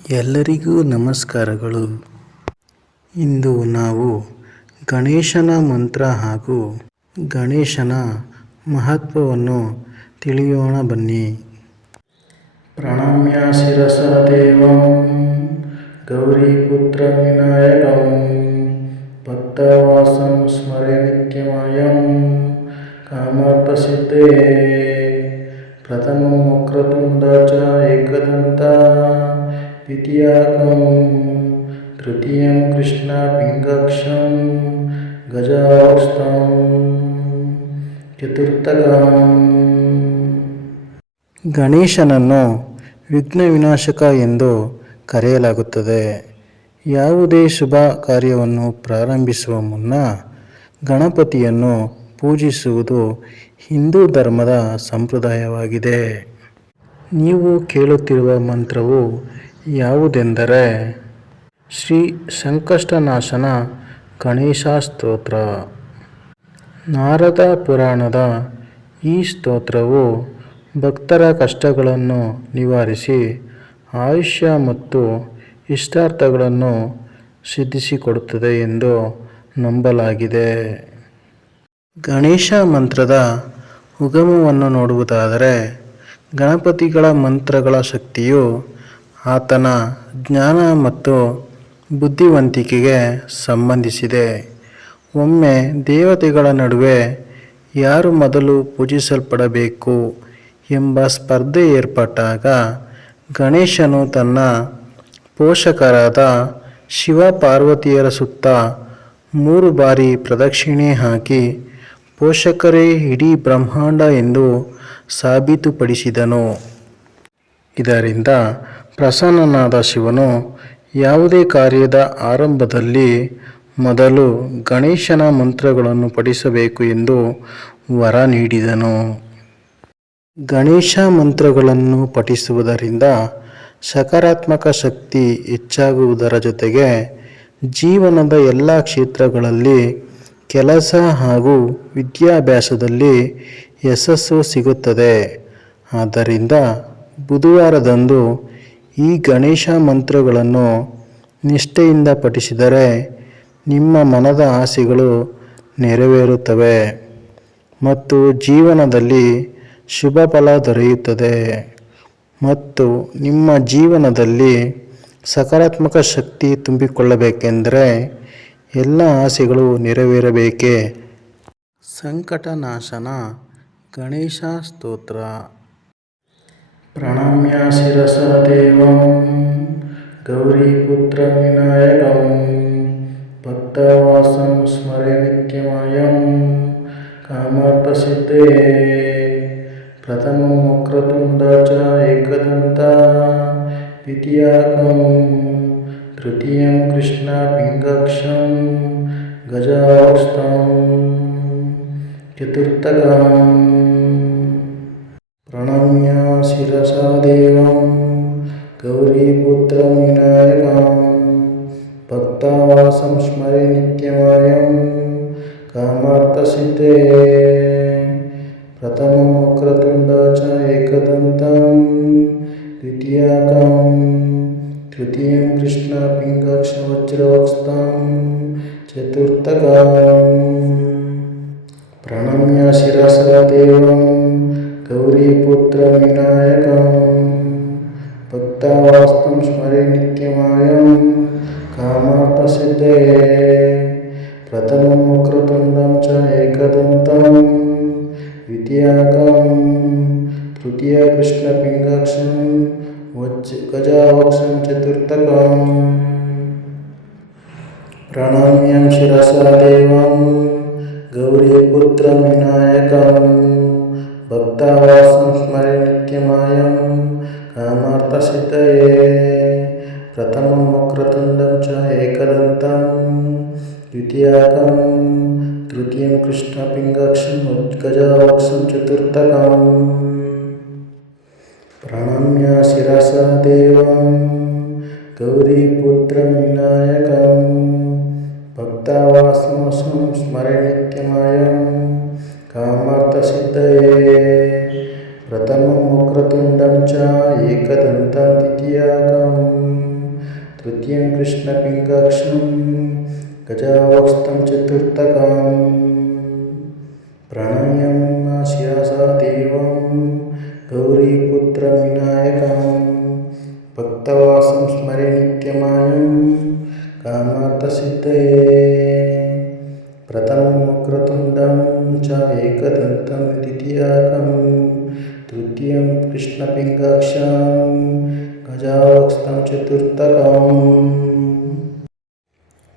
ಎಲ್ಲರಿಗೂ ನಮಸ್ಕಾರಗಳು. ಇಂದು ನಾವು ಗಣೇಶನ ಮಂತ್ರ ಹಾಗೂ ಗಣೇಶನ ಮಹತ್ವವನ್ನು ತಿಳಿಯೋಣ ಬನ್ನಿ. ಪ್ರಣಮ್ಯ ಶಿರಸ ದೇವಂ ಗೌರೀಪುತ್ರ ವಿನಾಯಕಂ ಭಕ್ತವಾಸಂ ಸ್ಮರೆ ನಿತ್ಯಮಯಂ ಕಾಮಾರ್ಥಸಿದ್ಧೇ ಪ್ರಥಮಂ ವಕ್ರತುಂಡ ಚ ಏಕದಂತ ದ್ವಿತೀಯಕಂ ತೃತೀಯಂ ಕೃಷ್ಣ ಪಿಂಗಕ್ಷಂ ಗಜಾವಸ್ಥಂ ಚತುರ್ಥಕಂ. ಗಣೇಶನನ್ನು ವಿಘ್ನ ವಿನಾಶಕ ಎಂದು ಕರೆಯಲಾಗುತ್ತದೆ. ಯಾವುದೇ ಶುಭ ಕಾರ್ಯವನ್ನು ಪ್ರಾರಂಭಿಸುವ ಮುನ್ನ ಗಣಪತಿಯನ್ನು ಪೂಜಿಸುವುದು ಹಿಂದೂ ಧರ್ಮದ ಸಂಪ್ರದಾಯವಾಗಿದೆ. ನೀವು ಕೇಳುತ್ತಿರುವ ಮಂತ್ರವು ಯಾವುದೆಂದರೆ ಶ್ರೀ ಸಂಕಷ್ಟನಾಶನ ಗಣೇಶ ಸ್ತೋತ್ರ. ನಾರದ ಪುರಾಣದ ಈ ಸ್ತೋತ್ರವು ಭಕ್ತರ ಕಷ್ಟಗಳನ್ನು ನಿವಾರಿಸಿ ಆಯುಷ್ಯ ಮತ್ತು ಇಷ್ಟಾರ್ಥಗಳನ್ನು ಸಿದ್ಧಿಸಿಕೊಡುತ್ತದೆ ಎಂದು ನಂಬಲಾಗಿದೆ. ಗಣೇಶ ಮಂತ್ರದ ಉಗಮವನ್ನು ನೋಡುವುದಾದರೆ ಗಣಪತಿಗಳ ಮಂತ್ರಗಳ ಶಕ್ತಿಯು ಆತನ ಜ್ಞಾನ ಮತ್ತು ಬುದ್ಧಿವಂತಿಕೆಗೆ ಸಂಬಂಧಿಸಿದೆ. ಒಮ್ಮೆ ದೇವತೆಗಳ ನಡುವೆ ಯಾರು ಮೊದಲು ಪೂಜಿಸಲ್ಪಡಬೇಕು ಎಂಬ ಸ್ಪರ್ಧೆ ಏರ್ಪಟ್ಟಾಗ ಗಣೇಶನು ತನ್ನ ಪೋಷಕರಾದ ಶಿವ ಪಾರ್ವತಿಯರ ಸುತ್ತ 3 ಬಾರಿ ಪ್ರದಕ್ಷಿಣೆ ಹಾಕಿ ಪೋಷಕರೇ ಇಡೀ ಬ್ರಹ್ಮಾಂಡ ಎಂದು ಸಾಬೀತುಪಡಿಸಿದನು. ಇದರಿಂದ ಪ್ರಸನ್ನನಾದ ಶಿವನು ಯಾವುದೇ ಕಾರ್ಯದ ಆರಂಭದಲ್ಲಿ ಮೊದಲು ಗಣೇಶನ ಮಂತ್ರಗಳನ್ನು ಪಠಿಸಬೇಕು ಎಂದು ವರ ನೀಡಿದನು. ಗಣೇಶ ಮಂತ್ರಗಳನ್ನು ಪಠಿಸುವುದರಿಂದ ಸಕಾರಾತ್ಮಕ ಶಕ್ತಿ ಹೆಚ್ಚಾಗುವುದರ ಜೊತೆಗೆ ಜೀವನದ ಎಲ್ಲ ಕ್ಷೇತ್ರಗಳಲ್ಲಿ ಕೆಲಸ ಹಾಗೂ ವಿದ್ಯಾಭ್ಯಾಸದಲ್ಲಿ ಯಶಸ್ಸು ಸಿಗುತ್ತದೆ. ಆದ್ದರಿಂದ ಬುಧವಾರದಂದು ಈ ಗಣೇಶ ಮಂತ್ರಗಳನ್ನು ನಿಷ್ಠೆಯಿಂದ ಪಠಿಸಿದರೆ ನಿಮ್ಮ ಮನದ ಆಸೆಗಳು ನೆರವೇರುತ್ತವೆ ಮತ್ತು ಜೀವನದಲ್ಲಿ ಶುಭ ಫಲ ದೊರೆಯುತ್ತದೆ ಮತ್ತು ನಿಮ್ಮ ಜೀವನದಲ್ಲಿ ಸಕಾರಾತ್ಮಕ ಶಕ್ತಿ ತುಂಬಿಕೊಳ್ಳಬೇಕೆಂದರೆ ಎಲ್ಲ ಆಸೆಗಳು ನೆರವೇರಬೇಕೆ. ಸಂಕಟನಾಶನ ಗಣೇಶ ಸ್ತೋತ್ರ. ಪ್ರಣಮ್ಯ ಶಿರಸ ದೇವಂ ಗೌರೀಪುತ್ರ ವಿನಾಯಕಂ ಭಕ್ತವಾಸಂ ಸ್ಮರೆ ನಿತ್ಯಮಯಂ ಕಾಮಾರ್ಥಸಿದ್ಧೇ ಪ್ರಥಮಂ ವಕ್ರತುಂಡ ಚ ಏಕದಂತ ದ್ವಿತೀಯಕಂ ತೃತೀಯಂ ಕೃಷ್ಣ ಪಿಂಗಕ್ಷಂ ಗಜಾವಸ್ಥಂ ಚತುರ್ಥಕಂ. ಪ್ರಣಮ್ಯ ಶಿರಸ ದೇವಂ ಗೌರೀಪುತ್ರ ವಿನಾಯಕಂ ಭಕ್ತವಾಸಂ ಸ್ಮರೆ ನಿತ್ಯಮಯಂ ಕಾಮಾರ್ಥಸಿದ್ಧೇ ಪ್ರಥಮಂ ವಕ್ರತುಂಡ ಚ ಏಕದಂತಂ ದ್ವಿತೀಯಕಂ ತೃತೀಯಂ ಕೃಷ್ಣ ಪಿಂಗಕ್ಷ ವಜ್ರವಕ್ಸ್ಥಂ ಚತುರ್ಥಕಂ. ಪ್ರಣಮ್ಯ ಶಿರಸ ದೇವಂ ಗೌರೀಪುತ್ರ ವಿನಾಯಕಂ ಭಕ್ತವಾಸ್ತಂ ಸ್ಮರೆ ನಿತ್ಯಮಯಂ ಕಾಮಾರ್ಥಸಿದ್ಧೇ ಪ್ರಥಮಂ ವಕ್ರತುಂಡಂ ಚ ಏಕದಂತಂ ದ್ವಿತೀಯಕಂ ತೃತೀಯ ಕೃಷ್ಣ ಪಿಂಗಕ್ಷಂ ಗಜಾವಕ್ಷಂ ಚತುರ್ಥಕಂ. ಪ್ರಣಮ್ಯ ಶಿರಸ ದೇವಂ ಗೌರೀಪುತ್ರ ವಿನಾಯಕಂ ಭಕ್ತವಾಸಂ ಸ್ಮರೆ ನಿತ್ಯಮಯಂ ಕಾಮಾರ್ಥಸಿದ್ಧೇ ಪ್ರಥಮಂ ವಕ್ರತುಂಡಂ ಚ ಏಕದಂತಂ ದ್ವಿತೀಯಕಂ ತೃತೀಯಂ ಕೃಷ್ಣ ಪಿಂಗಕ್ಷಂ ಗಜಾವಕ್ಷಂ ಚತುರ್ಥಕಂ. ಪ್ರಣಮ್ಯ ಶಿರಸ ದೇವಂ ಗೌರೀಪುತ್ರ ವಿನಾಯಕಂ ಭಕ್ತವಾಸಂ ಸ್ಮರೆ ನಿತ್ಯಮಯಂ ಕಾಮಾರ್ಥಸಿದ್ಧೇ ಪ್ರಥಮಂ ವಕ್ರತುಂಡಂ ಚ ಏಕದಂತಂ ದ್ವಿತೀಯಕಂ तृतीयं कृष्णपिङ्गाक्षं गजावक्त्रं चतुर्थकम् प्रणम्य शिरसा देवं गौरीपुत्रं विनायकं भक्तवासं स्मरे नित्यमायं कामार्थसिद्धये प्रथमं वक्रतुण्डं च एकदन्तं द्वितीयकं तृतीयं कृष्णपिङ्गाक्षं गजावक्त्रं चतुर्थकम्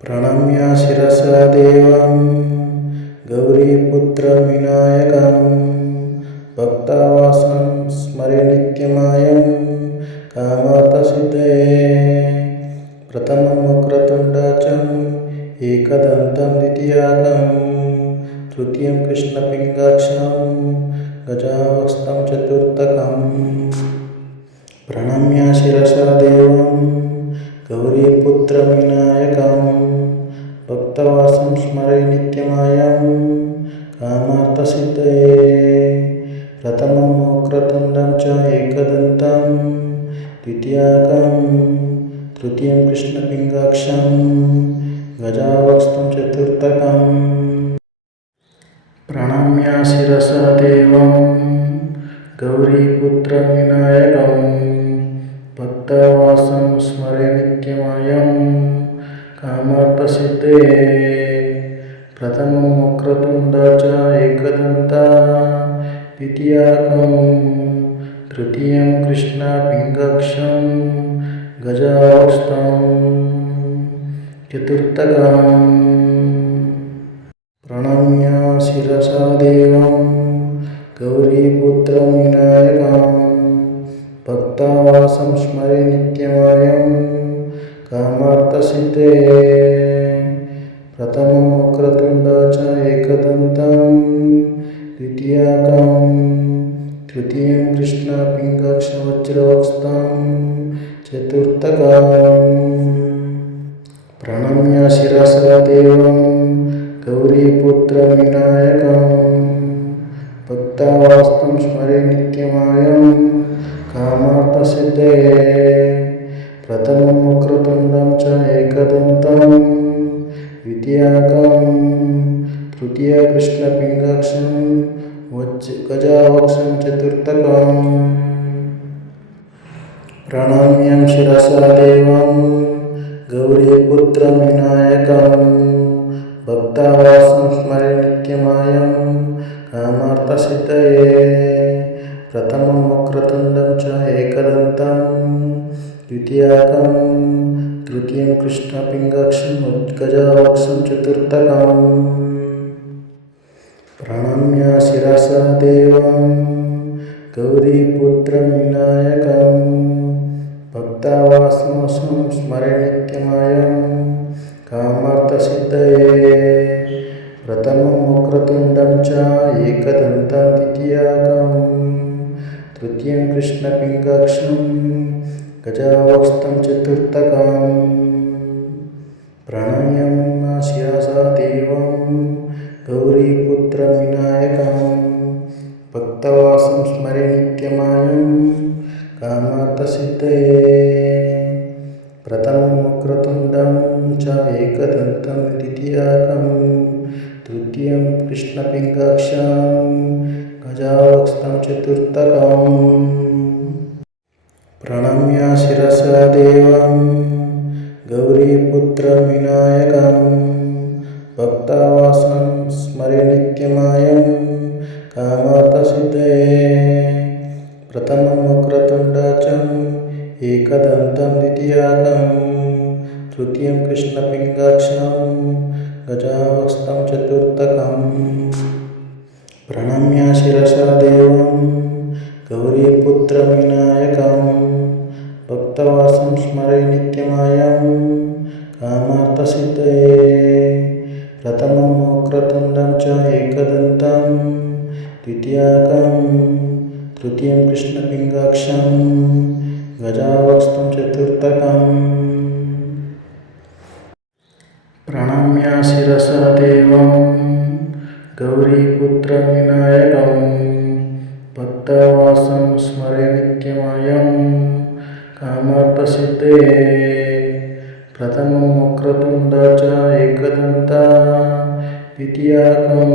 प्रणम्य शिरसा देवं गौरीपुत्रं विनायकं भक्तवासं स्मरे नित्यमायं कामार्थसिद्धये प्रथमं वक्रतुण्डं एकदन्तं द्वितीयकं तृतीयं कृष्णपिङ्गाक्षं गजावक्त्रं चतुर्थकम् प्रणम्य शिरसा देवं गौरीपुत्रं विनायकं भक्तवासं स्मरे नित्यमायं कामार्थसिद्धये प्रथमं वक्रतुण्डं च एकदन्तं द्वितीयकं तृतीयं कृष्णपिङ्गाक्षं गजावक्त्रं चतुर्थकम् प्रणम्य शिरसा देवं गौरीपुत्रं विनायकं भक्तवासं स्मरे नित्यमायं कामार्थसिद्धये प्रथमं वक्रतुण्डं च एकदन्तं द्वितीयकं तृतीयं कृष्णपिङ्गाक्षं गजावक्त्रं चतुर्थकम् प्रणम्य शिरसा देवं गौरीपुत्रं विनायकं भक्तवासं स्मरे नित्यमायं कामार्थसिद्धये प्रथमं वक्रतुण्डं च एकदन्तं द्वितीयकं तृतीयं कृष्णपिङ्गाक्षं वज्रवक्त्रं चतुर्थकम् प्रणम्य शिरसा देवं गौरीपुत्रं विनायकं भक्तवासं स्मरे नित्यमायं कामार्थसिद्धये प्रथमं वक्रतुण्डं च एकदन्तं द्वितीयकं तृतीयं कृष्णपिङ्गाक्षं गजावक्त्रं चतुर्थकम् प्रणम्य शिरसा देवं गौरीपुत्रं विनायकं भक्तवासं स्मरे नित्यमायं कामार्थसिद्धये प्रथमं वक्रतुण्डं च एकदन्तं द्वितीयकं तृतीयं कृष्णपिङ्गाक्षं गजावक्त्रं चतुर्थकम् प्रणम्य शिरसा देवं गौरीपुत्रं विनायकं भक्तवासं स्मरे नित्यमायं कामार्थसिद्धये प्रथमं वक्रतुण्डं च एकदन्तं द्वितीयकं तृतीयं कृष्णपिङ्गाक्षं गजावक्त्रं चतुर्थकम् प्रणम्य शिरसा देवं गौरीपुत्रं विनायकं भक्तवासं स्मरे नित्यमायं कामार्थसिद्धये प्रथमं वक्रतुण्डं च एकदन्तं द्वितीयकं तृतीयं कृष्णपिङ्गाक्षं गजावक्त्रं चतुर्थकम् प्रणम्य शिरसा देवं गौरीपुत्रं विनायकं भक्तवासं स्मरे नित्यमायं कामार्थसिद्धये प्रथमं वक्रतुण्डं च एकदन्तं द्वितीयकं तृतीयं कृष्णपिङ्गाक्षं गजावक्त्रं चतुर्थकम् प्रणम्य शिरसा देवं गौरीपुत्रं विनायकं भक्तवासं स्मरे नित्यमायं कामार्थसिद्धये प्रथमं वक्रतुण्डं च एकदन्तं द्वितीयकं तृतीयं कृष्णपिङ्गाक्षं गजावक्त्रं चतुर्थकम् प्रणम्य शिरसा देवं गौरीपुत्रं विनायकं भक्तवासं स्मरे नित्यमायं कामार्थसिद्धये प्रथमं वक्रतुण्ड च एकदन्ता द्वितीयकं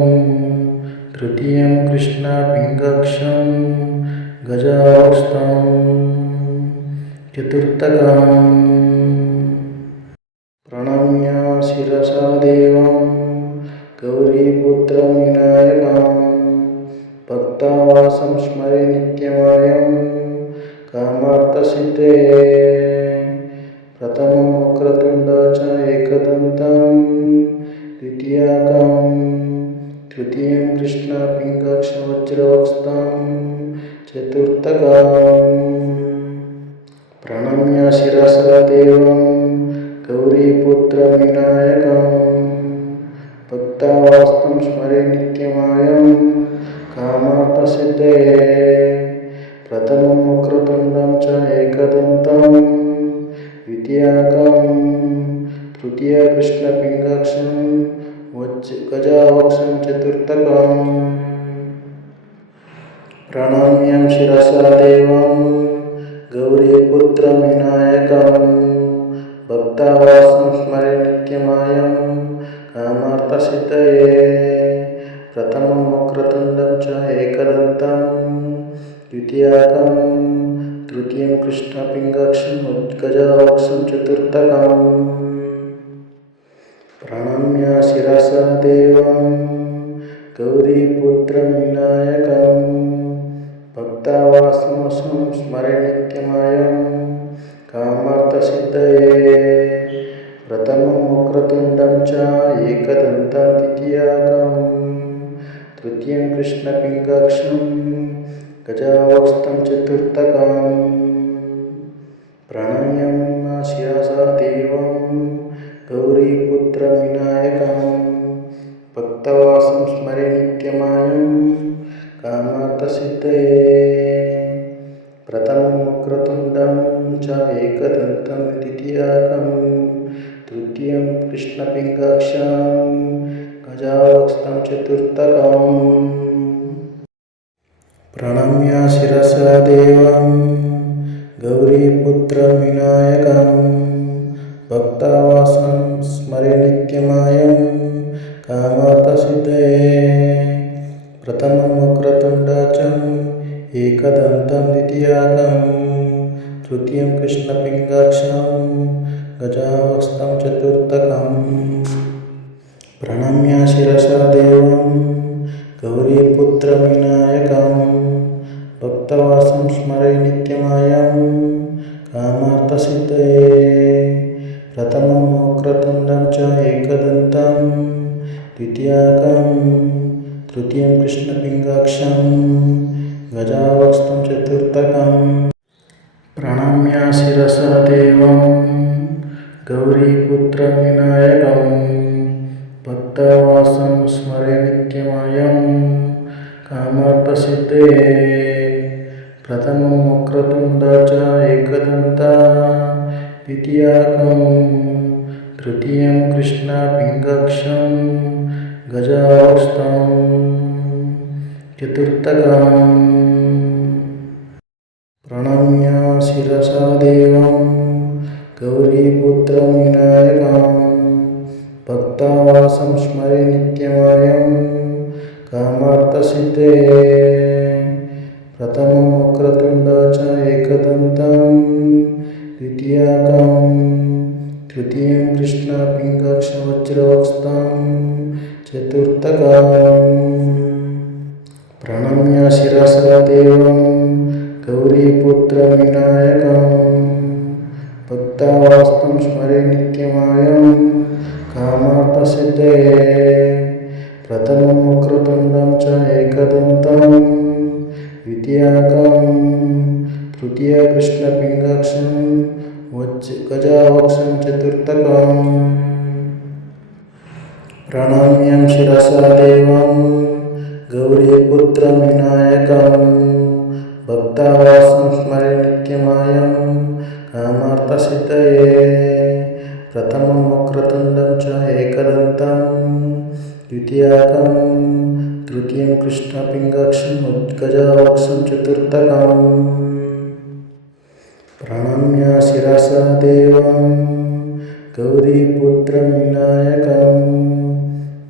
तृतीयं कृष्णपिङ्गक्षं गजावक्त्रं चतुर्थकम् प्रणम्य शिरसा देवं गौरीपुत्रं विनायकं भक्तावासं स्मरे नित्यमयं कामार्थसिद्धे प्रथमं वक्रतुण्ड च एकदन्तं द्वितीयकं तृतीयं कृष्णपिङ्गक्षवज्रवक्त्रं चतुर्थकम् प्रणम्य शिरसा देवं गौरीपुत्रं विनायकं भक्तावास्तं स्मरे नित्यमयं कामार्थसिद्धे प्रथमं वक्रतुण्डं च एकदन्तं द्वितीयकं तृतीयकृष्णपिङ्गक्षं गजावक्त्रं चतुर्थकम् प्रणम्य शिरसा देवं गौरीपुत्रं विनायकं भक्तावासं स्मरे नित्यमयं कामार्थसिद्धये प्रथमं वक्रतुण्डं च एकदन्तं द्वितीयकं तृतीयं कृष्णपिङ्गक्षं गजावक्त्रं चतुर्थकम् प्रणम्य शिरसा देवं गौरीपुत्रं विनायकं भक्तावासं स्मरे नित्यमयं कामार्थसिद्धये प्रथमं वक्रतुण्डं च एकदन्तं द्वितीयकं तृतीयं कृष्णपिङ्गक्षं गजावक्त्रं चतुर्थकम् प्रणम्य शिरसा देवं गौरीपुत्रं विनायकं भक्तावासं स्मरे नित्यमयं कामार्थसिद्धये प्रथमं वक्रतुण्डं च एकदन्तं द्वितीयकं तृतीयं कृष्णपिङ्गक्षं गजावक्त्रं चतुर्थकम् प्रणम्य शिरसा देवं गौरीपुत्रं विनायकं भक्तावासं स्मरे नित्यमयं कामार्थसिद्धये प्रथमं वक्रतुण्ड च एकदन्तं द्वितीयकं तृतीयं कृष्णपिङ्गक्षं गजावक्त्रं चतुर्थकम् प्रणम्य शिरसा देवं गौरीपुत्रं विनायकं भक्तावासं स्मरे नित्यमयं कामार्थसिद्धये प्रथमं वक्रतुण्डं च एकदन्तं द्वितीयकं तृतीयं कृष्णपिङ्गक्षं गजावक्त्रं चतुर्थकम् प्रणम्य शिरसा देवं गौरीपुत्रं विनायकं भक्तावासं स्मरे नित्यमयं कामार्थसिद्धये प्रथमं वक्रतुण्ड च एकदन्तं द्वितीयकं तृतीयं कृष्णपिङ्गक्षं गजावक्त्रं चतुर्थकम् प्रणम्य शिरसा देवं गौरीपुत्रं विनायकं भक्तावासं स्मरे नित्यमयं कामार्थसिद्धये प्रथमं वक्रतुण्ड च एकदन्तं द्वितीयकं तृतीयं कृष्णपिङ्गक्षवज्रवक्त्रं चतुर्थकम् प्रणम्य शिरसा देवं गौरीपुत्रं विनायकं भक्तावास्तं स्मरे नित्यमयं कामार्थसिद्धये प्रथमं वक्रतुण्डं च एकदन्तं द्वितीयकं तृतीयकृष्णपिङ्गक्षं गजावक्त्रं चतुर्थकम् प्रणम्य शिरसा देवं गौरीपुत्रं विनायकं भक्तावासं स्मरे नित्यमयं कामार्थसिद्धये प्रथमं वक्रतुण्डं च एकदन्तं द्वितीयकं तृतीयं कृष्णपिङ्गक्षं गजावक्त्रं चतुर्थकम् प्रणम्य शिरसा देवं गौरीपुत्रं विनायकं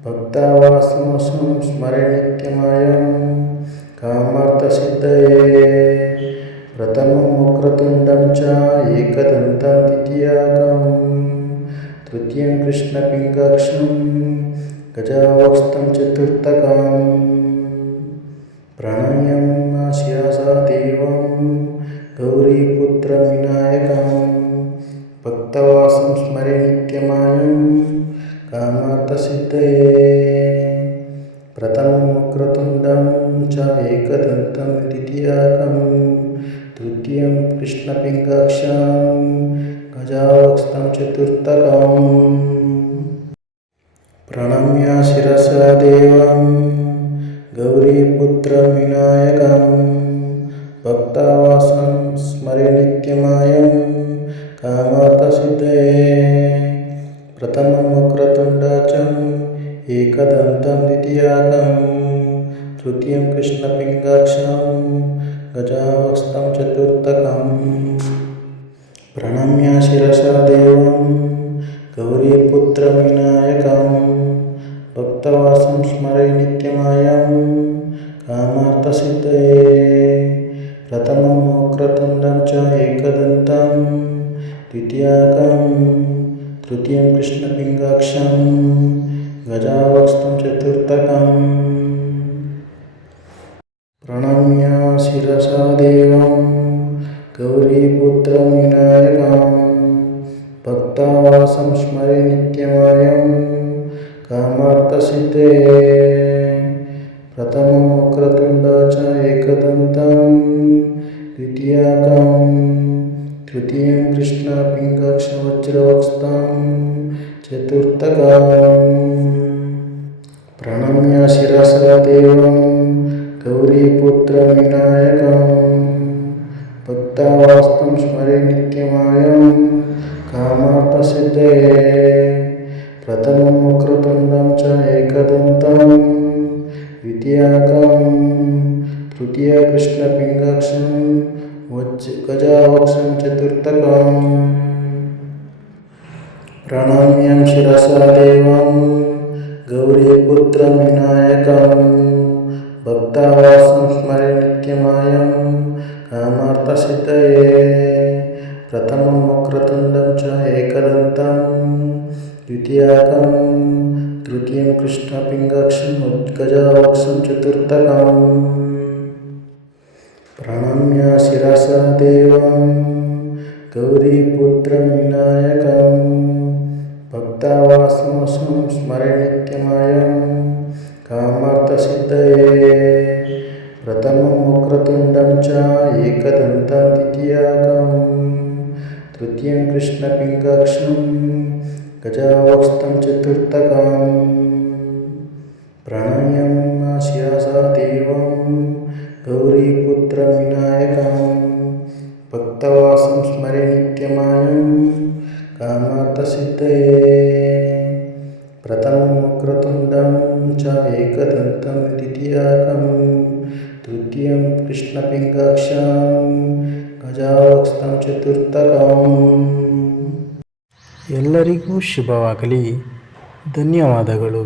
भक्तावासमसं स्मरे नित्यमयं कामार्थसिद्धये प्रथमं वक्रतुण्डं च एकदन्तं द्वितीयकं तृतीयं कृष्णपिङ्गक्षं गजावक्त्रं चतुर्थकं प्रणम्य शिरसा देवं गौरीपुत्रं विनायकं भक्तवासं स्मरे नित्यमयं कामार्थसिद्धये प्रथमं वक्रतुण्डं च एकदन्तं द्वितीयकं तृतीयं कृष्णपिङ्गक्षं गजावक्त्रं चतुर्थकं प्रणम्य शिरसा देवं गौरीपुत्रं विनायकं भक्तावासं स्मरे नित्यमयं कामार्थसिद्धये प्रथमं वक्रतुण्डं च एकदन्तं द्वितीयकं तृतीयं कृष्णपिङ्गक्षं गजावक्त्रं चतुर्थकं प्रणम्य शिरसा देवं गौरीपुत्रं विनायकं भक्तवासं स्मरे नित्यमयं कामार्थसिद्धये प्रथमं वक्रतुण्डं च एकदन्तं द्वितीयकं तृतीयं कृष्णपिङ्गक्षं गजावक्त्रं चतुर्थकं प्रणम्य शिरसा देवं गौरीपुत्रं विनायकं भक्तावासं स्मरे नित्यमयं कामार्थसिद्धये प्रथमं वक्रतुण्डं च एकदन्तं द्वितीयकं तृतीयं कृष्णपिङ्गक्षं वज्रवक्त्रं चतुर्थकं प्रणम्य शिरसा देवं गौरीपुत्रं विनायकं भक्तावासं स्मरे नित्यमयं कामार्थसिद्धये प्रथमं वक्रतुण्डं च एकदन्तं द्वितीयकं तृतीयं कृष्णपिङ्गक्षं गजावक्त्रं चतुर्थकं प्रणम्य शिरसा देवं गौरीपुत्रं विनायकं भक्तावासं स्मरे नित्यमयं कामार्थसिद्धये प्रथमं वक्रतुण्डं च एकदन्तं द्वितीयकं तृतीयं कृष्णपिङ्गक्षं गजावक्त्रं चतुर्थकं प्रणम्य शिरसा देवं गौरीपुत्रं विनायकं भक्तावासमसं स्मरे नित्यमयं कामार्थसिद्धये प्रथमं वक्रतुण्डं च एकदन्तं द्वितीयकं तृतीयं कृष्णपिङ्गक्षं गजावक्त्रं चतुर्थकं प्रणम्य शिरसा देवं गौरीपुत्रं विनायकं भक्तवासं स्मरे नित्यमयं कामार्थसिद्धये प्रथमं वक्रतुण्डं च एकदन्तं द्वितीयकं तृतीयं कृष्णपिङ्गक्षं गजावक्त्रं चतुर्थकಂ ಎಲ್ಲರಿಗೂ ಶುಭವಾಗಲಿ. ಧನ್ಯವಾದಗಳು.